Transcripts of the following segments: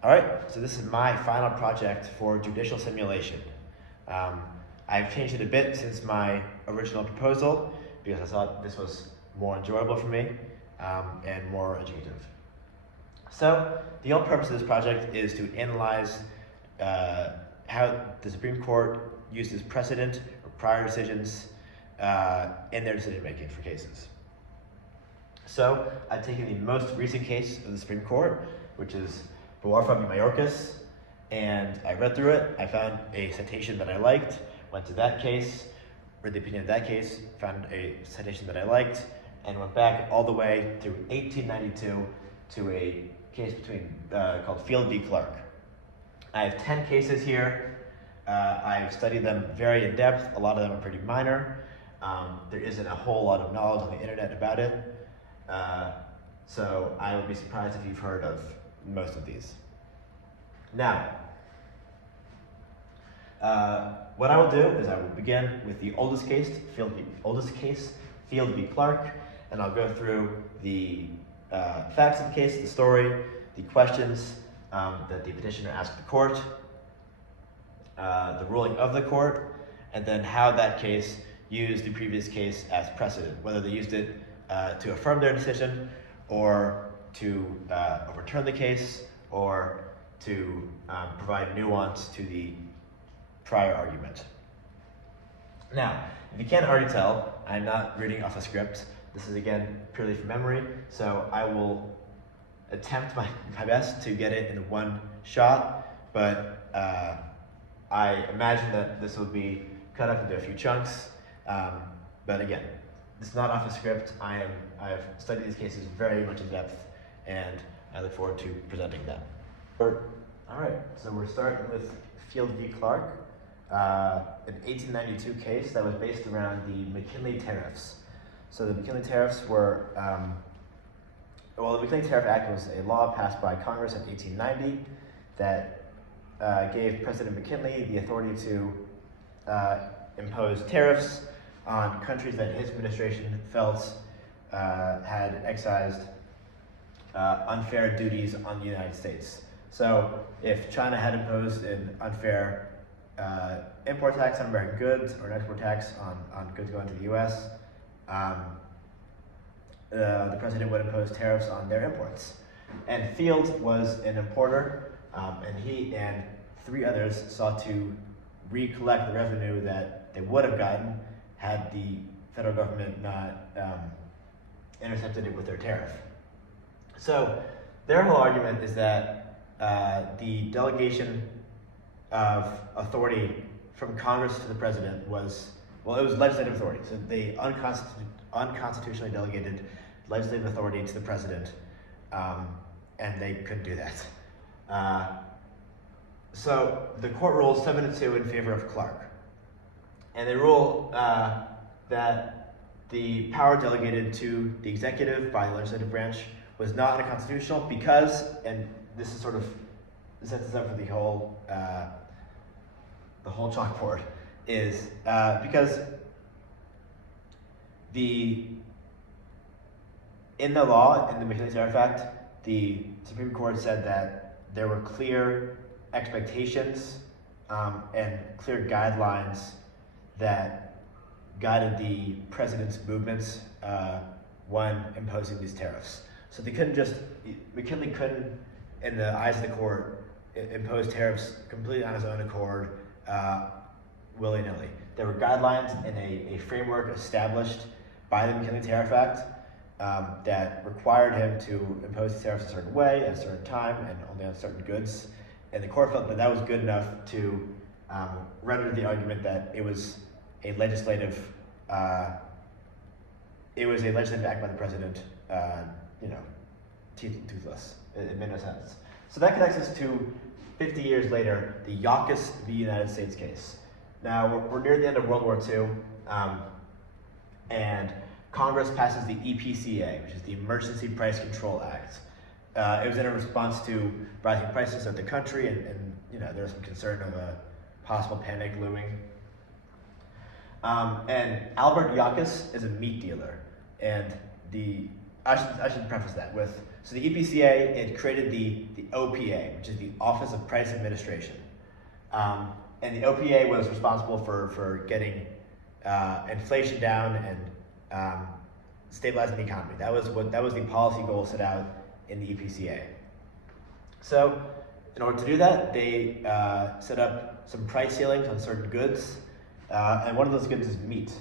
All right, so this is my final project for judicial simulation. I've changed it a bit since my original proposal because I thought this was more enjoyable for me and more educative. So the whole purpose of this project is to analyze how the Supreme Court uses precedent or prior decisions in their decision making for cases. So I've taken the most recent case of the Supreme Court, which is Boarfa v. Mayorkas, and I read through it. I found a citation that I liked, went to that case, read the opinion of that case, found a citation that I liked, and went back all the way to 1892 to a case called Field v. Clark. I have 10 cases here. I've studied them very in depth. A lot of them are pretty minor. There isn't a whole lot of knowledge on the internet about it. So I would be surprised if you've heard of most of these. Now, what I will do is I will begin with the oldest case, Field v. Clark, and I'll go through the facts of the case, the story, the questions that the petitioner asked the court, the ruling of the court, and then how that case used the previous case as precedent, whether they used it to affirm their decision or to overturn the case or to provide nuance to the prior argument. Now, if you can't already tell, I'm not reading off a script. This is again purely from memory, so I will attempt my best to get it in one shot, but I imagine that this will be cut up into a few chunks. But again, this is not off a script. I've studied these cases very much in depth, and I look forward to presenting them. All right, so we're starting with Field v. Clark, an 1892 case that was based around the McKinley tariffs. So the McKinley tariffs were, the McKinley Tariff Act was a law passed by Congress in 1890 that gave President McKinley the authority to impose tariffs on countries that his administration felt had excised unfair duties on the United States. So if China had imposed an unfair import tax on American goods or an export tax on goods going to the US, the president would impose tariffs on their imports. And Field was an importer, and he and three others sought to recollect the revenue that they would have gotten had the federal government not intercepted it with their tariff. So their whole argument is that the delegation of authority from Congress to the president it was legislative authority. So they unconstitutionally delegated legislative authority to the president, and they couldn't do that. So the court rules 7-2 in favor of Clark. And they rule that the power delegated to the executive by the legislative branch was not unconstitutional because, and this is this sets us up for the whole chalkboard, is because in the law, in the McKinley Tariff Act, the Supreme Court said that there were clear expectations and clear guidelines that guided the president's movements when imposing these tariffs. So McKinley couldn't, in the eyes of the court, impose tariffs completely on his own accord, willy-nilly. There were guidelines and a framework established by the McKinley Tariff Act that required him to impose tariffs a certain way, at a certain time, and only on certain goods. And the court felt that that was good enough to render the argument that it was a legislative act by the president, toothless. It made no sense. So that connects us to 50 years later, the Yakas v. United States case. Now, we're near the end of World War II, and Congress passes the EPCA, which is the Emergency Price Control Act. It was in a response to rising prices of the country, and there was some concern of a possible panic looming. And Albert Yakas is a meat dealer, and the I should preface that with, so the EPCA, it created the OPA, which is the Office of Price Administration. And the OPA was responsible for getting inflation down and stabilizing the economy. That was the policy goal set out in the EPCA. So in order to do that, they set up some price ceilings on certain goods, and one of those goods is meat.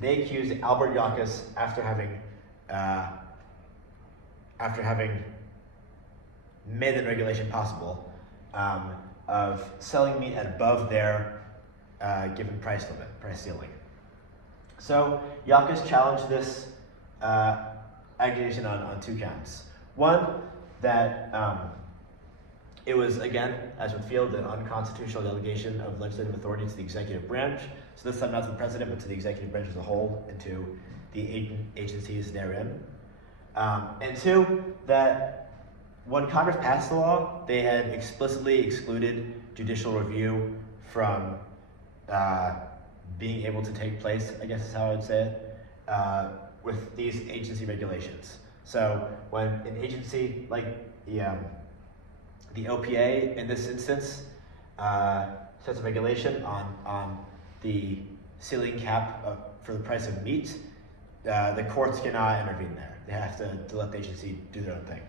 They accused Albert Yaucus, after having made the regulation possible, of selling meat at above their given price ceiling. So Yaucus challenged this accusation on two counts. One, that it was, again, as with Field, an unconstitutional delegation of legislative authority to the executive branch. So this time not to the president, but to the executive branch as a whole, and to the agencies therein. And two, that when Congress passed the law, they had explicitly excluded judicial review from being able to take place, I guess is how I would say it, with these agency regulations. So when an agency like the OPA in this instance sets a regulation on the ceiling cap for the price of meat, the courts cannot intervene there. They have to let the agency do their own thing.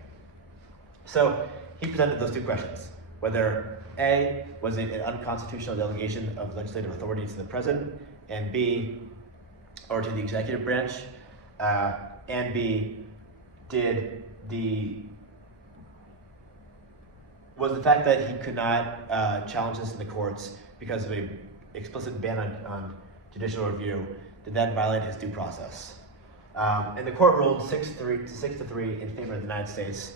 So he presented those two questions: whether A, was it an unconstitutional delegation of legislative authority to the president, and B, or to the executive branch, and B, was the fact that he could not challenge this in the courts because of an explicit ban on judicial review, did that violate his due process? And the court ruled 6-3 in favor of the United States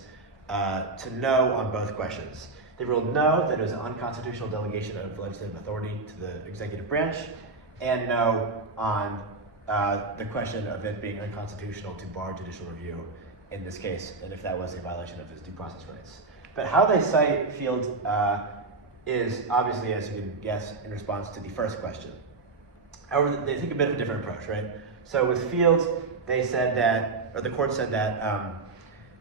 to no on both questions. They ruled no, that it was an unconstitutional delegation of legislative authority to the executive branch, and no on the question of it being unconstitutional to bar judicial review in this case, and if that was a violation of his due process rights. But how they cite Field is obviously, as you can guess, in response to the first question. However, they take a bit of a different approach, right? So with Field, they said that, or the court said that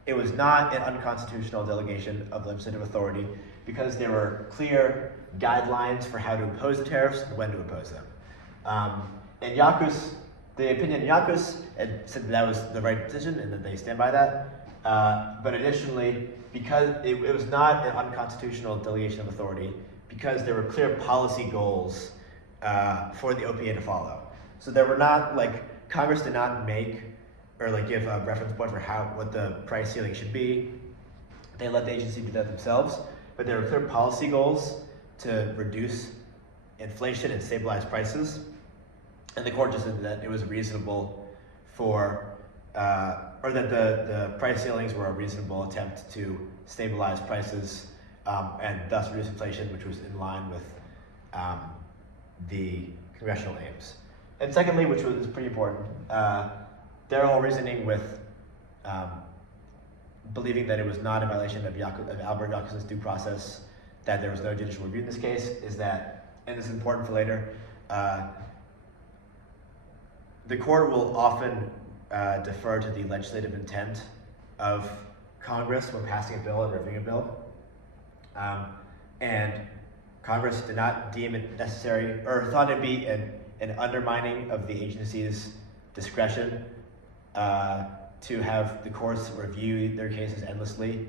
it was not an unconstitutional delegation of legislative authority because there were clear guidelines for how to impose the tariffs and when to impose them. And Yaucus, the opinion of Yaucus said that was the right decision and that they stand by that. But additionally, because it was not an unconstitutional delegation of authority, because there were clear policy goals for the OPA to follow. So there were not, Congress did not make or give a reference point for what the price ceiling should be. They let the agency do that themselves, but there were clear policy goals to reduce inflation and stabilize prices. And the court just said that it was reasonable or that the price ceilings were a reasonable attempt to stabilize prices and thus reduce inflation, which was in line with the congressional aims. And secondly, which was pretty important, their whole reasoning with believing that it was not a violation of Albert Yaucus' due process, that there was no judicial review in this case, is that, and this is important for later, the court will often defer to the legislative intent of Congress when passing a bill and reviewing a bill. And Congress did not deem it necessary, or thought it'd be an undermining of the agency's discretion to have the courts review their cases endlessly.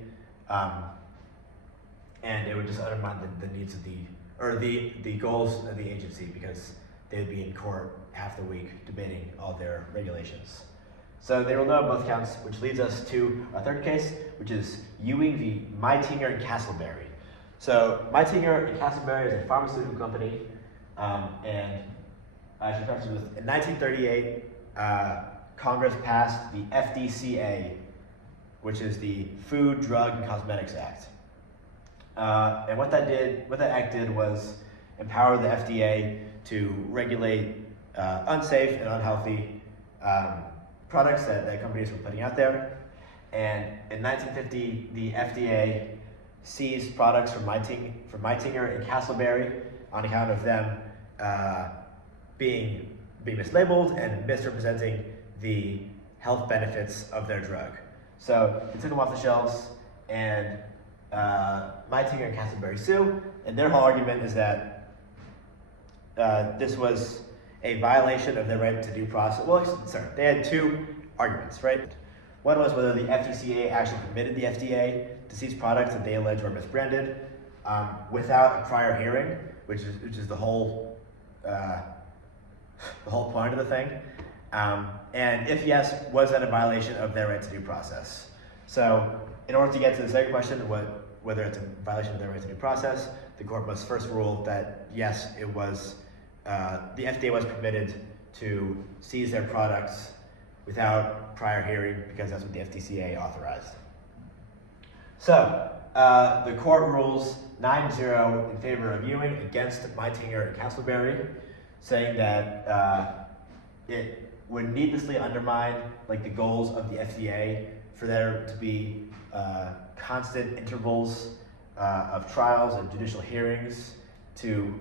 And it would just undermine the needs of the goals of the agency, because they would be in court half the week debating all their regulations. So they will know both counts, which leads us to our third case, which is Ewing v. Meitinger and Castleberry. So Meitinger and Castleberry is a pharmaceutical company, and I should preface with, in 1938, Congress passed the FDCA, which is the Food, Drug, and Cosmetics Act. And what that act did was empower the FDA to regulate unsafe and unhealthy products that companies were putting out there. And in 1950, the FDA seized products from Meitinger and Castleberry on account of them being mislabeled and misrepresenting the health benefits of their drug. So they took them off the shelves, and Meitinger and Castleberry sue, and their whole argument is that this was a violation of their right to due process. Well, sorry, they had two arguments, right? One was whether the FDCA actually permitted the FDA to seize products that they allege were misbranded without a prior hearing, which is the whole point of the thing. And if yes, was that a violation of their right to due process? So in order to get to the second question, whether it's a violation of their right to due process, the court must first rule that yes, it was, the FDA was permitted to seize their products without prior hearing because that's what the FDCA authorized. So the court rules 9-0 in favor of Ewing against Meitinger and Castleberry, saying that it would needlessly undermine like the goals of the FDA for there to be constant intervals of trials and judicial hearings to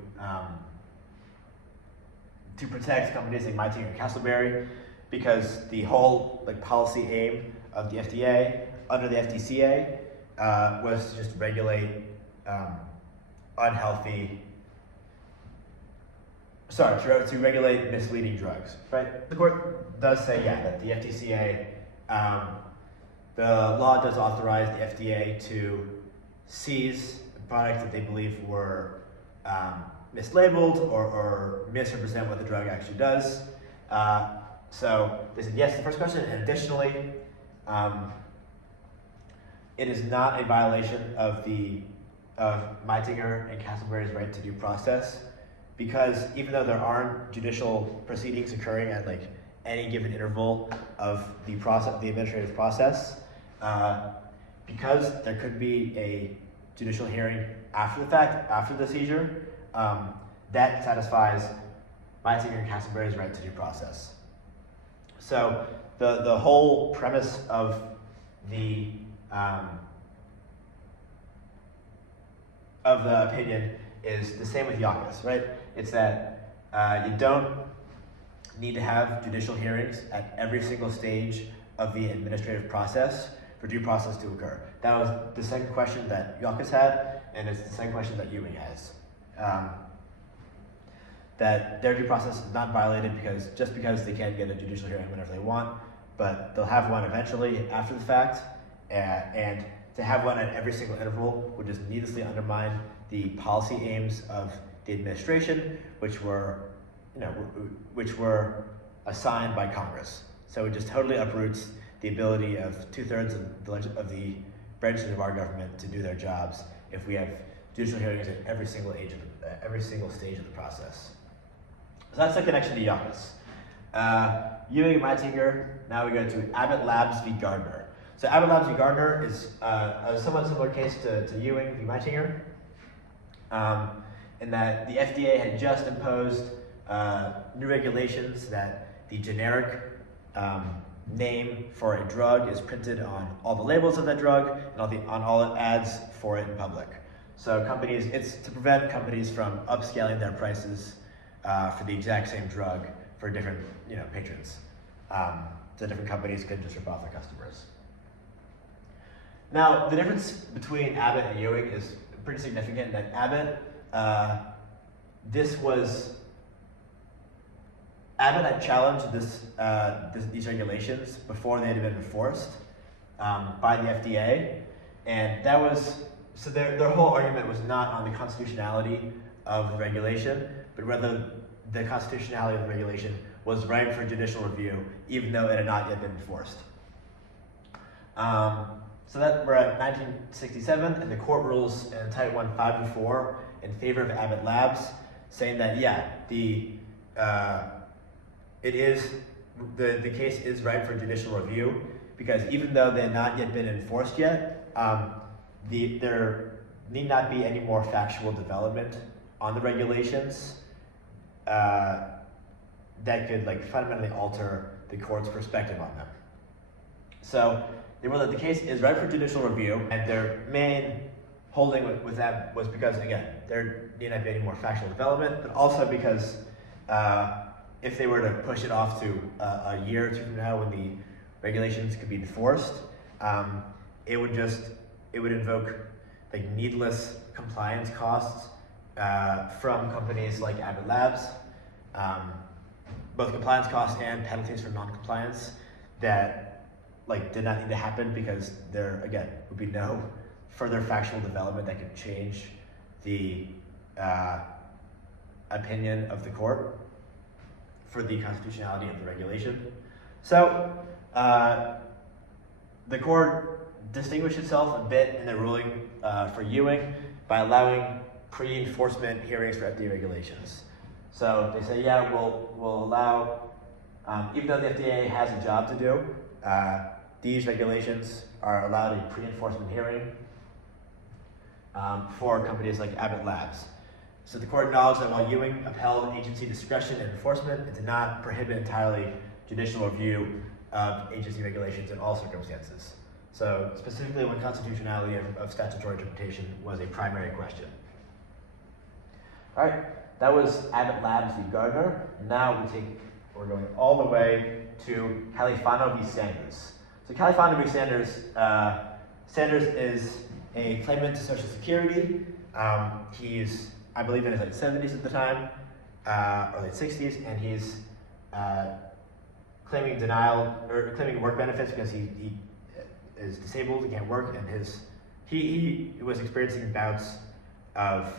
protect companies like Meitinger and Castleberry, because the whole like policy aim of the FDA under the FDCA was to just regulate to regulate misleading drugs, right? The court does say, yeah, that the FDCA, the law does authorize the FDA to seize products that they believe were mislabeled or misrepresent what the drug actually does. So they said yes to the first question, and additionally, it is not a violation of Meitinger and Castleberry's right to due process, because even though there aren't judicial proceedings occurring at like any given interval of the administrative process, because there could be a judicial hearing after the fact, after the seizure, that satisfies Meitinger and Castleberry's right to due process. So the whole premise of the opinion is the same with Yawkes, right? It's that you don't need to have judicial hearings at every single stage of the administrative process for due process to occur. That was the second question that Yawkes had, and it's the second question that Ewing has. That their due process is not violated because they can't get a judicial hearing whenever they want, but they'll have one eventually after the fact, and to have one at every single interval would just needlessly undermine the policy aims of the administration, which were assigned by Congress. So it just totally uproots the ability of 2/3 of the branches of our government to do their jobs if we have judicial hearings at every single stage of the process. So that's the connection to Yawkes. Ewing and Meitinger. Now we go to Abbott Labs v. Gardner. So Abbott Labs v. Gardner is a somewhat similar case to Ewing v. Meitinger, in that the FDA had just imposed new regulations that the generic name for a drug is printed on all the labels of that drug and on all ads for it in public. So it's to prevent companies from upscaling their prices for the exact same drug for different patrons. So different companies could just rip off their customers. Now, the difference between Abbott and Ewing is pretty significant. That Abbott, Abbott had challenged these regulations before they had been enforced by the FDA, and that was, so their whole argument was not on the constitutionality of the regulation, but rather the constitutionality of the regulation was ripe for judicial review, even though it had not yet been enforced. So that we're at 1967, and the court rules in Title 1, 5-4 in favor of Abbott Labs, saying that the case is ripe for judicial review, because even though they had not yet been enforced yet, there need not be any more factual development on the regulations that could fundamentally alter the court's perspective on them. So they ruled that the case is ripe for judicial review, and their main holding with that was because, again, there need not be any more factual development, but also because if they were to push it off to a year or two from now when the regulations could be enforced, it would invoke like needless compliance costs from companies like Abbott Labs, both compliance costs and penalties for non-compliance that like did not need to happen because there again would be no further factual development that could change the opinion of the court for the constitutionality of the regulation. So the court distinguished itself a bit in the ruling for Ewing by allowing pre-enforcement hearings for FDA regulations. So they say, yeah, we'll allow, even though the FDA has a job to do, these regulations are allowed a pre-enforcement hearing for companies like Abbott Labs. So the court acknowledged that while Ewing upheld agency discretion in enforcement, it did not prohibit entirely judicial review of agency regulations in all circumstances. So specifically when constitutionality of statutory interpretation was a primary question. All right, that was Abbott Labs v. Gardner. Now we're going all the way to Califano v. Sanders. So Califano v. Sanders, Sanders is a claimant to Social Security. He's, I believe, in his late 70s at the time, or late 60s, and he's claiming denial or claiming work benefits because he is disabled, he can't work, and he was experiencing bouts of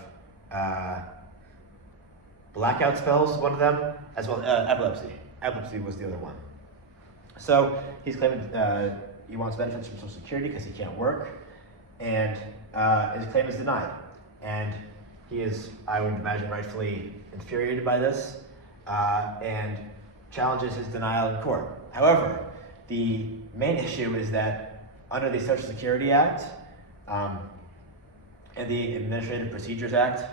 blackout spells, one of them, as well epilepsy. Epilepsy was the other one. So he's claiming he wants benefits from Social Security because he can't work, and his claim is denied. And he is, I would imagine, rightfully infuriated by this, and challenges his denial in court. However, the main issue is that under the Social Security Act and the Administrative Procedures Act,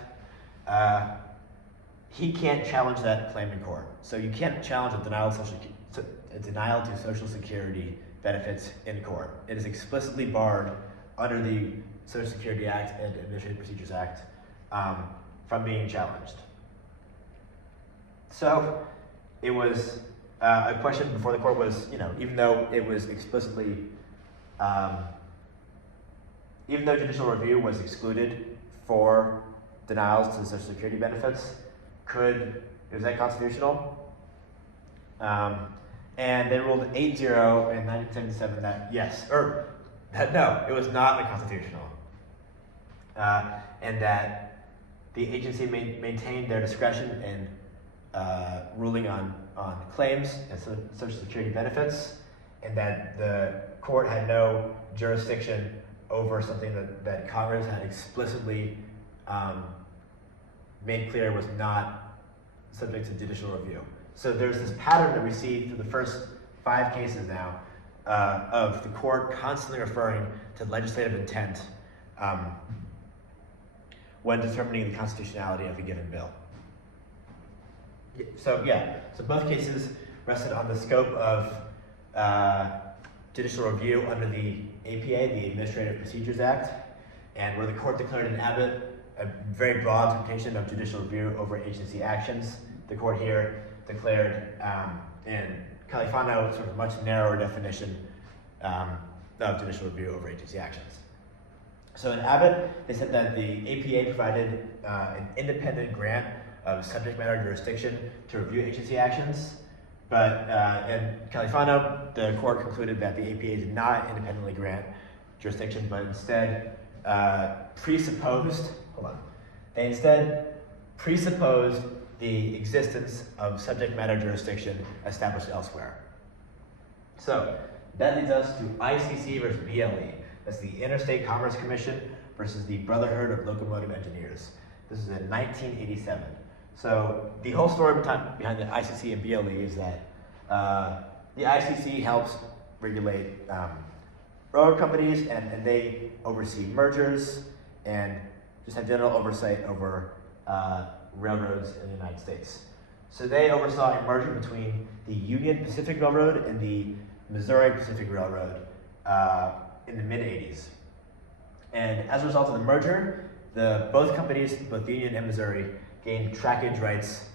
he can't challenge that claim in court. So you can't challenge a denial to Social Security benefits in court. It is explicitly barred under the Social Security Act and Administrative Procedures Act from being challenged. So it was a question before the court was, even though it was explicitly, even though judicial review was excluded for denials to the Social Security benefits, is that constitutional? And they ruled 8-0 in 1977 that yes, or that no, it was not unconstitutional. And that the agency maintained their discretion in ruling on claims and Social Security benefits, and that the court had no jurisdiction over something that Congress had explicitly made clear was not subject to judicial review. So there's this pattern that we see through the first 5 cases now of the court constantly referring to legislative intent when determining the constitutionality of a given bill. So both cases rested on the scope of judicial review under the APA, the Administrative Procedures Act, and where the court declared in Abbott a very broad interpretation of judicial review over agency actions. The court here declared in Califano sort of a much narrower definition of judicial review over agency actions. So in Abbott, they said that the APA provided an independent grant of subject matter jurisdiction to review agency actions, but in Califano, the court concluded that the APA did not independently grant jurisdiction, but instead presupposed the existence of subject matter jurisdiction established elsewhere. So that leads us to ICC versus BLE. That's the Interstate Commerce Commission versus the Brotherhood of Locomotive Engineers. This is in 1987. So the whole story behind the ICC and BLE is that the ICC helps regulate railroad companies, and they oversee mergers and just have general oversight over railroads in the United States. So they oversaw a merger between the Union Pacific Railroad and the Missouri Pacific Railroad in the mid-'80s. And as a result of the merger, both companies, both Union and Missouri, gained trackage rights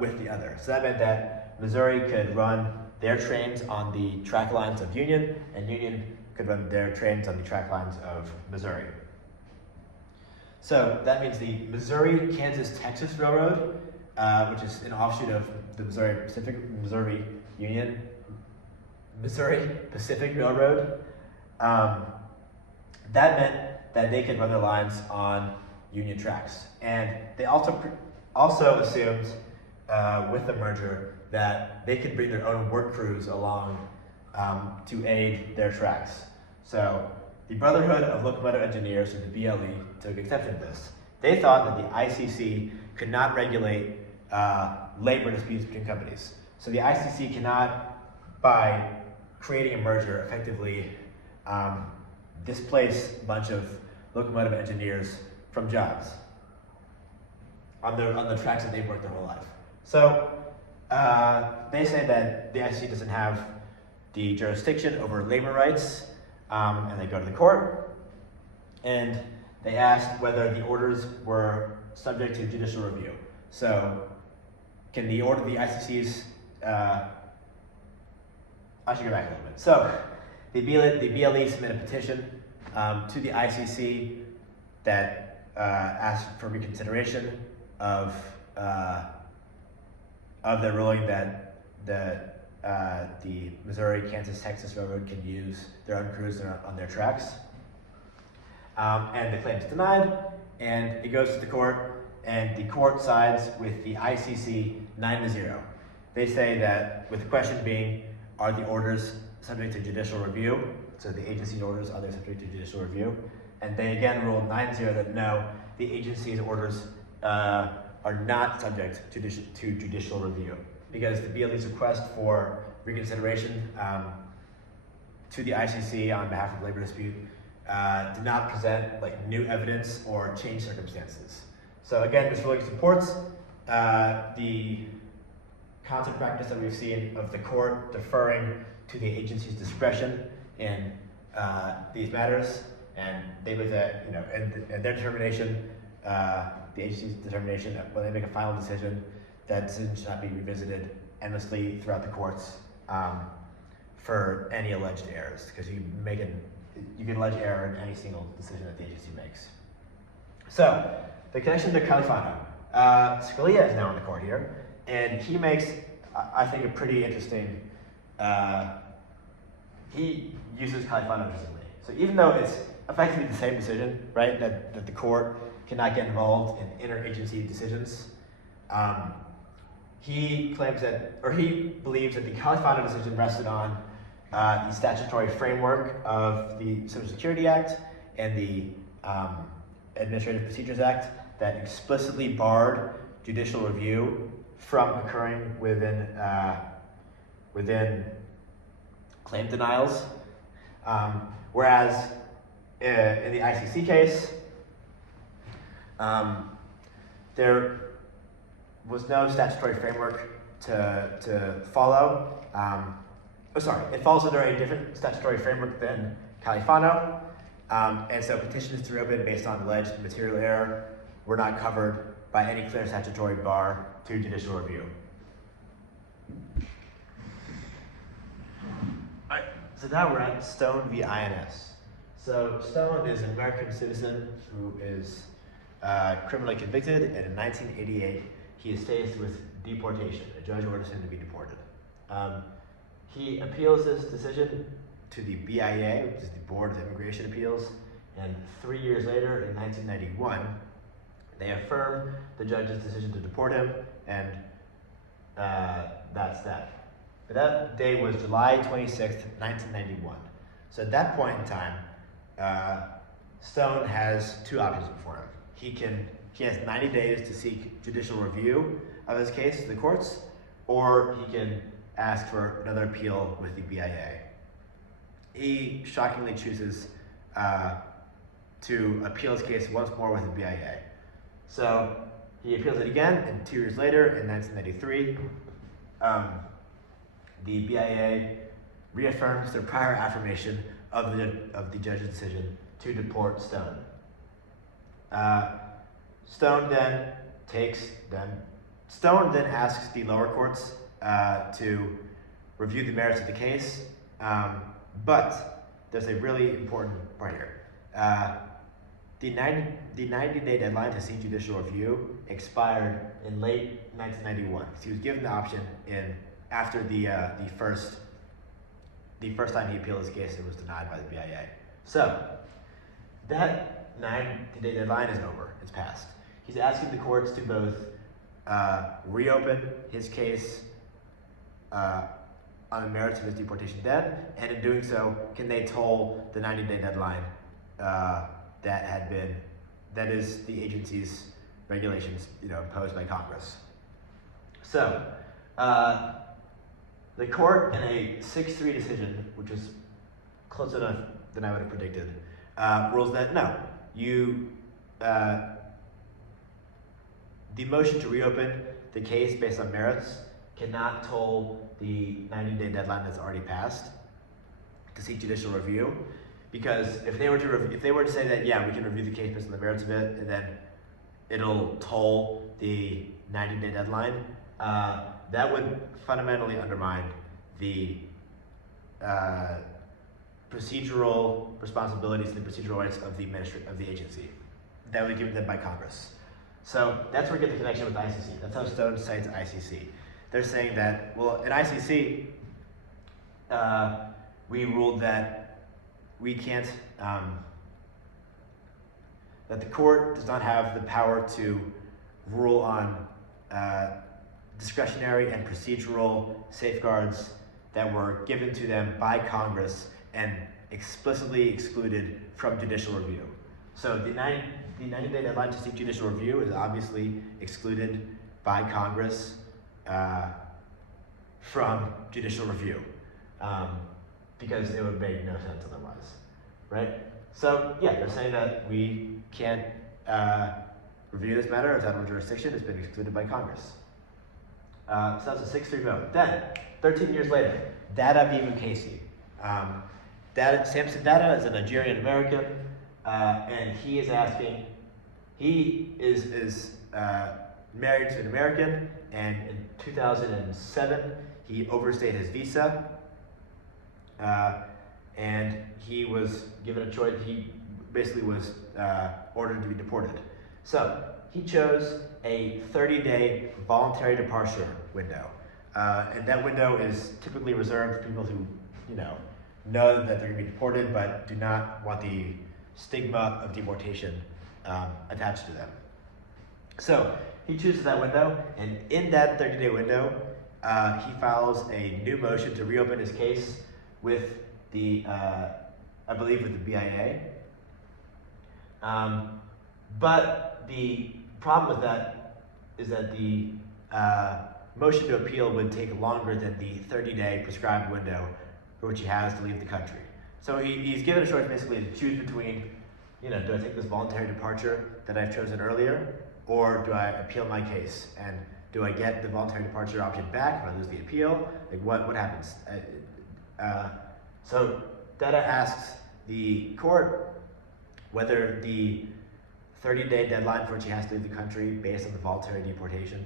with the other. So that meant that Missouri could run their trains on the track lines of Union, and Union could run their trains on the track lines of Missouri. So that means the Missouri-Kansas-Texas Railroad, which is an offshoot of the Missouri Pacific Railroad, that meant that they could run their lines on Union tracks. And they also assumed with the merger that they could bring their own work crews along to aid their tracks. So the Brotherhood of Locomotive Engineers, or the BLE, took exception to this. They thought that the ICC could not regulate labor disputes between companies. So the ICC cannot, by creating a merger, effectively displace a bunch of locomotive engineers from jobs on the tracks that they've worked their whole life. So they say that the ICC doesn't have the jurisdiction over labor rights, and they go to the court, and they asked whether the orders were subject to judicial review. So can the ICC's, I should go back a little bit. So the BLE submitted a petition to the ICC that asked for reconsideration of their ruling that the Missouri-Kansas-Texas Railroad can use their own crews on their tracks. And the claim is denied, and it goes to the court, and the court sides with the ICC 9-0. They say that, with the question being, are the orders subject to judicial review? So the agency's orders, are they subject to judicial review? And they again ruled 9-0 that no, the agency's orders are not subject to judicial review, because the BLE's request for reconsideration to the ICC on behalf of labor dispute did not present new evidence or changed circumstances. So again, this really supports the constant practice that we've seen of the court deferring to the agency's discretion in these matters, and they believe that in their determination, the agency's determination when they make a final decision, that decision should not be revisited endlessly throughout the courts for any alleged errors, because you can allege error in any single decision that the agency makes. So the connection to Califano. Scalia is now in the court here, and he makes, I think, a pretty interesting. He uses Califano differently. So even though it's effectively the same decision, right, that the court cannot get involved in interagency decisions, he claims that, or he believes that the Califano decision rested on the statutory framework of the Social Security Act and the Administrative Procedures Act that explicitly barred judicial review from occurring within claim denials, whereas in the ICC case, there was no statutory framework to follow. It falls under a different statutory framework than Califano, and so petitions to reopen based on alleged material error were not covered by any clear statutory bar to judicial review. Alright, so now we're at Stone v. INS. So Stone is an American citizen who is criminally convicted, and in 1988 he is faced with deportation. A judge orders him to be deported. He appeals this decision to the BIA, which is the Board of Immigration Appeals, and 3 years later, in 1991, they affirm the judge's decision to deport him, and that's that. But that day was July 26th, 1991. So at that point in time, Stone has two options before him. He has 90 days to seek judicial review of his case to the courts, or he can ask for another appeal with the BIA. He shockingly chooses to appeal his case once more with the BIA. So he appeals it again, and 2 years later, in 1993, the BIA reaffirms their prior affirmation of the judge's decision to deport Stone. Stone then asks the lower courts to review the merits of the case, but there's a really important part here. The 90-day deadline to seek judicial review expired in late 1991. So he was given the option after the first time he appealed his case, it was denied by the BIA. So that 90-day deadline is over. It's passed. He's asking the courts to both reopen his case on the merits of his deportation then, and in doing so, can they toll the 90-day deadline that is the agency's regulations, imposed by Congress. So, the court in a 6-3 decision, which is close enough than I would have predicted, rules that no, the motion to reopen the case based on merits cannot toll the 90-day deadline that's already passed to seek judicial review, because if they were to say that, yeah, we can review the case based on the merits of it, and then it'll toll the 90-day deadline, that would fundamentally undermine the procedural responsibilities and the procedural rights of the agency that would be given them by Congress. So that's where we get the connection with ICC. That's how Stone cites ICC. They're saying that, well, in ICC, we ruled that we can't, that the court does not have the power to rule on discretionary and procedural safeguards that were given to them by Congress and explicitly excluded from judicial review. So the 90-day deadline to seek judicial review is obviously excluded by Congress from judicial review, because it would make no sense otherwise, right? So yeah, they're saying that we can't review this matter as out of jurisdiction. It's been excluded by Congress. So that's a 6-3 vote. Then, 13 years later, Dada v. Mukasey. Samson Dada is a Nigerian American, and he is asking, he is married to an American, and in 2007, he overstayed his visa, and he was given a choice. He basically was ordered to be deported. So he chose a 30-day voluntary departure window, and that window is typically reserved for people who, know that they're going to be deported but do not want the stigma of deportation attached to them. So he chooses that window, and in that 30-day window, he files a new motion to reopen his case with the, I believe, with the BIA. But the problem with that is that the motion to appeal would take longer than the 30-day prescribed window for which he has to leave the country. So he's given a choice basically to choose between, do I take this voluntary departure that I've chosen earlier, or do I appeal my case? And do I get the voluntary departure option back if I lose the appeal? Like what happens? So Dada asks the court whether the 30-day deadline for which he has to leave the country based on the voluntary deportation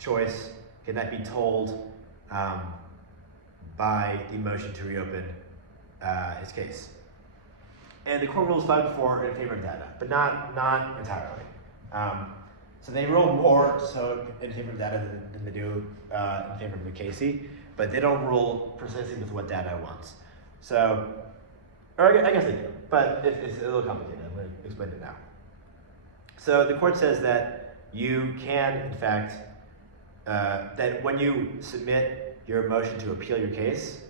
choice, can that be told by the motion to reopen his case? And the court rules 5-4 in favor of Dada, but not entirely. So they rule more so in favor of Dada than they do in favor of Mukasey, but they don't rule precisely with what Dada wants. So, or I guess they do, but it's a little complicated. I'm going to explain it now. So the court says that you can, in fact, that when you submit your motion to appeal your case,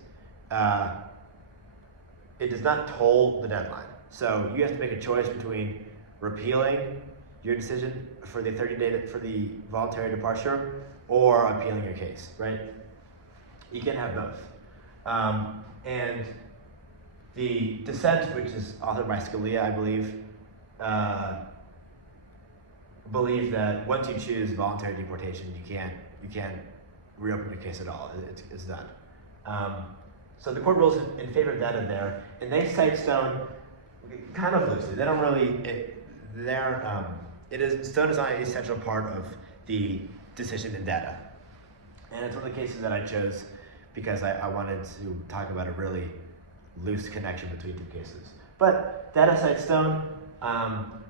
it does not toll the deadline. So you have to make a choice between repealing your decision for the 30-day for the voluntary departure or appealing your case, right? You can have both. And the dissent, which is authored by Scalia, I believe that once you choose voluntary deportation, you can't reopen your case at all. It's done. So the court rules in favor of Dada there, and they cite Stone kind of loosely. They don't really. Stone is not an essential part of the decision in Dada, and it's one of the cases that I chose because I wanted to talk about a really loose connection between two cases. But data cite stone,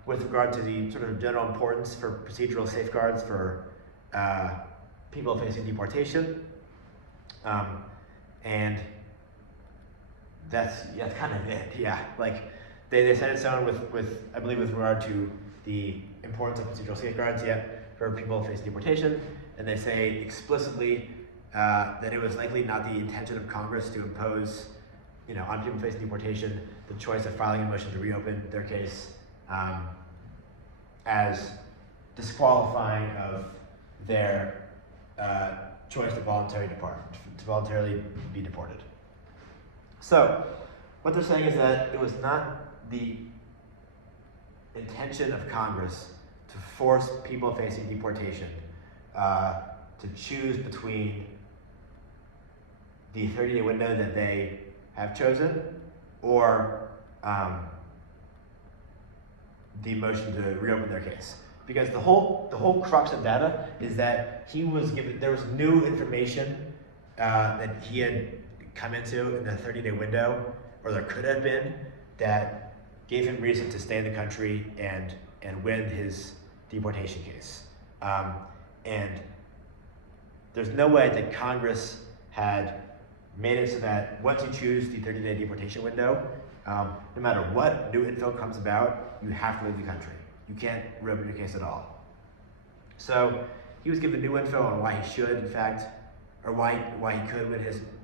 with regard to the sort of general importance for procedural safeguards for people facing deportation, and that's kind of it. Yeah, like they cite stone with I believe with regard to the importance of procedural safeguards, for people facing deportation, and they say explicitly that it was likely not the intention of Congress to impose, on people facing deportation, the choice of filing a motion to reopen their case as disqualifying of their choice to voluntarily be deported. So, what they're saying is that it was not the intention of Congress to force people facing deportation to choose between the 30-day window that they have chosen or the motion to reopen their case. Because the whole crux of data is that there was new information that he had come into in the 30-day window, or there could have been, that gave him reason to stay in the country and win his deportation case. And there's no way that Congress had made it so that once you choose the 30-day deportation window, no matter what new info comes about, you have to leave the country. You can't reopen your case at all. So he was given new info on why he should, in fact, or why he could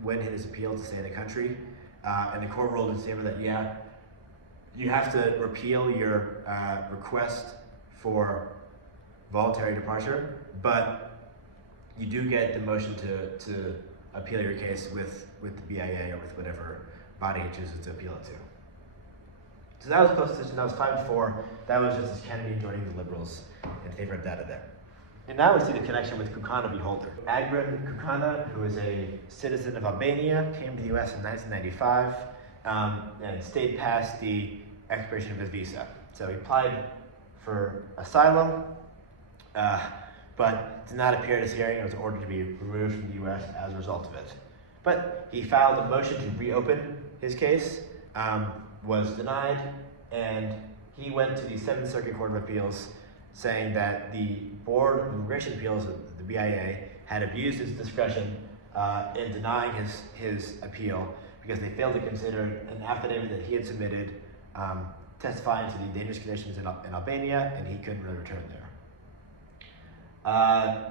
win his appeal to stay in the country, and the court ruled in his favor that you have to repeal your request for voluntary departure, but you do get the motion to appeal your case with the BIA or with whatever body it chooses to appeal it to. So that was a close decision. That was 5-4. That was Justice Kennedy joining the liberals in favor of data there. And now we see the connection with Kukana v. Holder. Agrin Kukana, who is a citizen of Albania, came to the US in 1995 and stayed past the expiration of his visa. So he applied for asylum, but did not appear at his hearing and was ordered to be removed from the US as a result of it. But he filed a motion to reopen his case, was denied, and he went to the 7th Circuit Court of Appeals saying that the Board of Immigration Appeals, the BIA, had abused its discretion in denying his appeal because they failed to consider an affidavit that he had submitted testifying to the dangerous conditions in Albania, and he couldn't really return there.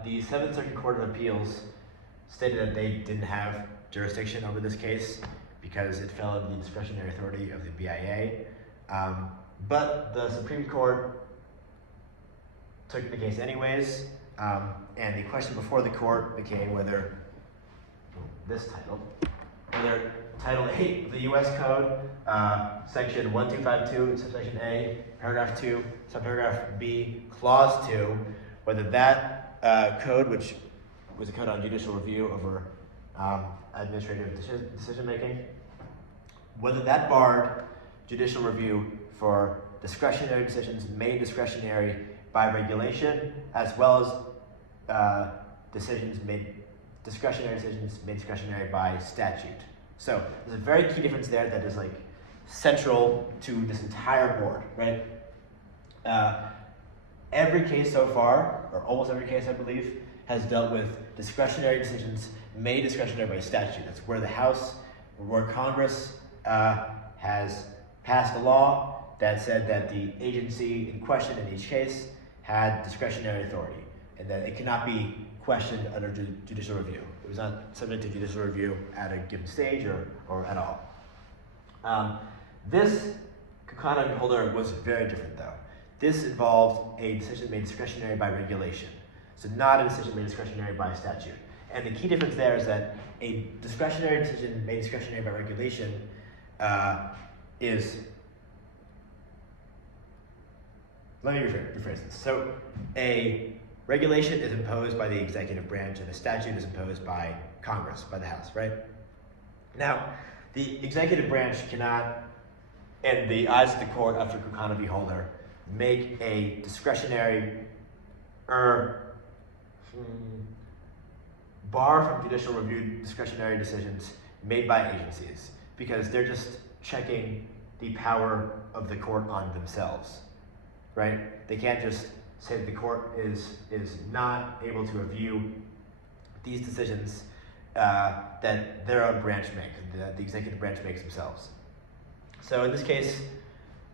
The 7th Circuit Court of Appeals stated that they didn't have jurisdiction over this case because it fell under the discretionary authority of the BIA. But the Supreme Court took the case anyways, and the question before the court became whether Title 8 of the US Code, Section 1252, subsection A, paragraph 2, subparagraph B, clause 2, whether that code, which was a code on judicial review over administrative decision making, whether that barred judicial review for discretionary decisions made discretionary by regulation, as well as discretionary decisions made discretionary by statute. So there's a very key difference there that is central to this entire board, right? Every case so far, or almost every case I believe, has dealt with discretionary decisions made discretionary by statute. That's where where Congress has passed a law that said that the agency in question in each case had discretionary authority, and that it cannot be questioned under judicial review. It was not subject to judicial review at a given stage or at all. This Kukana v. Holder was very different though. This involved a decision made discretionary by regulation, so not a decision made discretionary by statute. And the key difference there is that a discretionary decision made discretionary by regulation is, let me rephrase this. So a regulation is imposed by the executive branch and a statute is imposed by Congress, by the House, right? Now, the executive branch cannot, in the eyes of the court after Kukana v. Holder, make a discretionary bar from judicial review discretionary decisions made by agencies because they're just checking the power of the court on themselves, right? They can't just say that the court is not able to review these decisions that their own branch makes, the executive branch makes themselves. So in this case,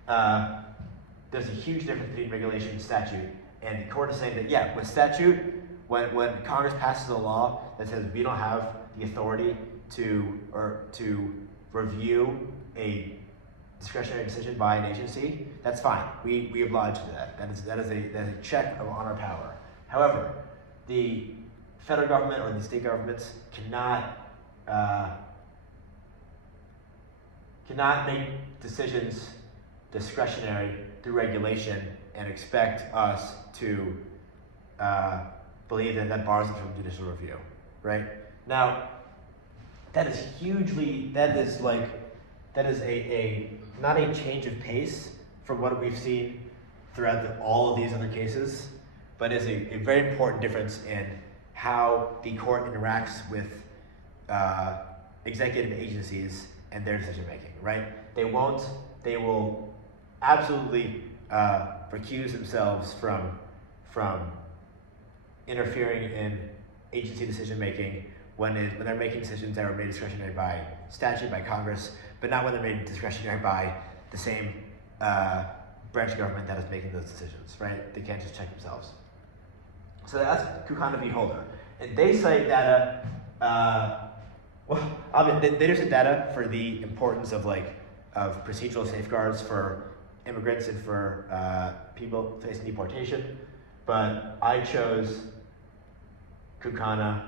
there's a huge difference between regulation and statute, and the court is saying that, yeah, with statute, when Congress passes a law that says we don't have the authority to review a discretionary decision by an agency, that's fine. We oblige to that. That is a check on our power. However, the federal government or the state governments cannot make decisions discretionary through regulation and expect us to believe that bars it from judicial review, right? Now, that is not a change of pace from what we've seen throughout all of these other cases, but is a very important difference in how the court interacts with executive agencies and their decision making, right? They will absolutely recuse themselves from interfering in agency decision making when they're making decisions that are made discretionary by statute, by Congress, but not when they're made discretionary by the same branch of government that is making those decisions, right? They can't just check themselves. So that's Kukana v. Holder. And they cite data, they do cite data for the importance of procedural safeguards for immigrants and for people facing deportation, but I chose Kukana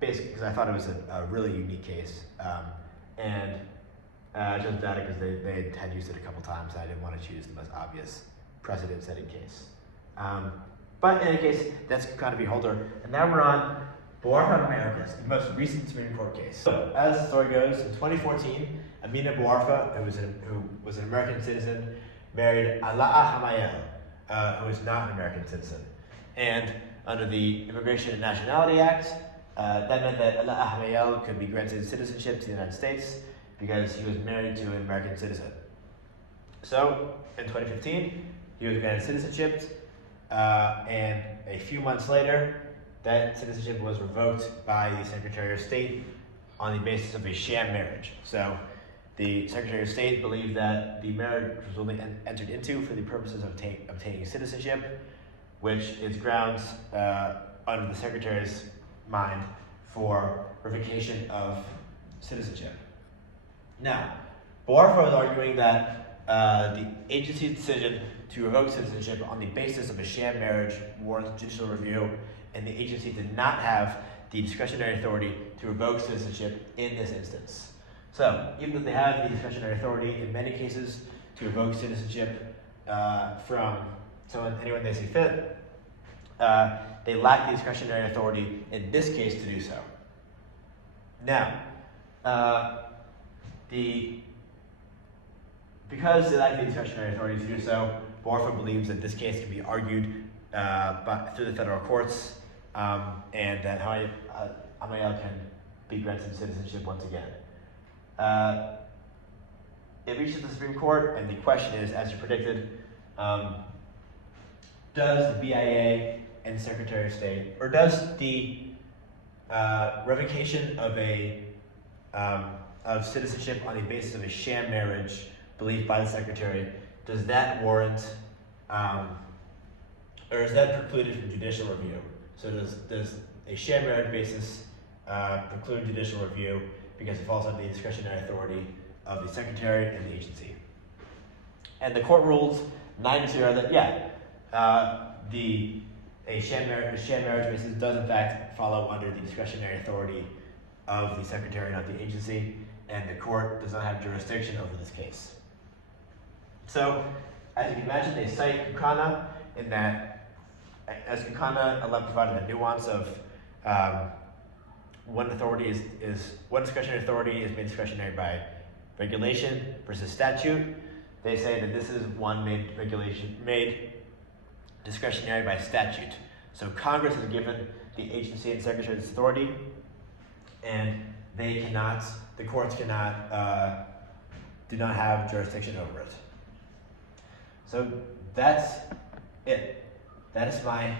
basically because I thought it was a really unique case, and I chose data because they had used it a couple times, and I didn't want to choose the most obvious precedent-setting case. But in any case, that's Kukana v. Holder, and now we're on Bouarfa Americas, the most recent Supreme Court case. So, as the story goes, in 2014, Amina Bouarfa, who was an American citizen, married Alaa Hamayel, who is not an American citizen. And under the Immigration and Nationality Act, that meant that Alaa Hamayel could be granted citizenship to the United States because he was married to an American citizen. So, in 2015, he was granted citizenship, and a few months later, that citizenship was revoked by the Secretary of State on the basis of a sham marriage. So the Secretary of State believed that the marriage was only entered into for the purposes of obtaining citizenship, which is grounds under the Secretary's mind for revocation of citizenship. Now, Bouarfa was arguing that the agency's decision to revoke citizenship on the basis of a sham marriage warrants judicial review, and the agency did not have the discretionary authority to revoke citizenship in this instance. So, even though they have the discretionary authority in many cases to revoke citizenship from anyone they see fit, they lack the discretionary authority in this case to do so. Now, because they lack the discretionary authority to do so, Bouarfa believes that this case can be argued through the federal courts, and that Hamayel can be granted citizenship once again. It reaches the Supreme Court, and the question is, as you predicted, does the BIA and the Secretary of State, or does the revocation of citizenship on the basis of a sham marriage believed by the Secretary, does that warrant, or is that precluded from judicial review? So does a sham marriage basis preclude judicial review because it falls under the discretionary authority of the Secretary and the agency? And the court rules 9-0 that a sham marriage basis does in fact follow under the discretionary authority of the Secretary, not the agency, and the court does not have jurisdiction over this case. So, as you can imagine, they cite Kukana in that, as Kukana provided a nuance of one discretionary authority is made discretionary by regulation versus statute. They say that this is one made discretionary by statute. So Congress has given the agency and secretary's authority, and the courts do not have jurisdiction over it. So that's it. That is my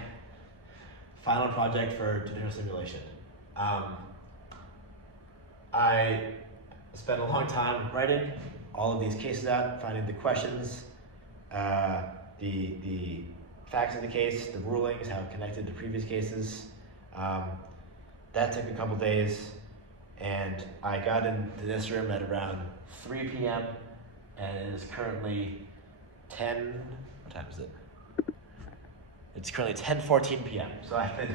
final project for judicial simulation. I spent a long time writing all of these cases out, finding the questions, the facts of the case, the rulings, how it connected to previous cases. That took a couple days, and I got into this room at around 3 p.m. and it is currently what time is it? It's currently 10:14 p.m. So I've been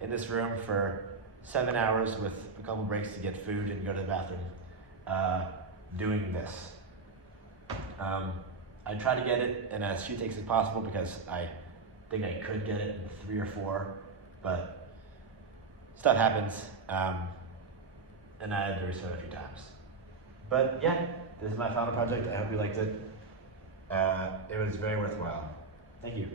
in this room for 7 hours with a couple breaks to get food and go to the bathroom, doing this. I try to get it in as few takes as possible because I think I could get it in 3 or 4, but stuff happens, and I had to restart a few times. But yeah, this is my final project. I hope you liked it. It was very worthwhile. Thank you.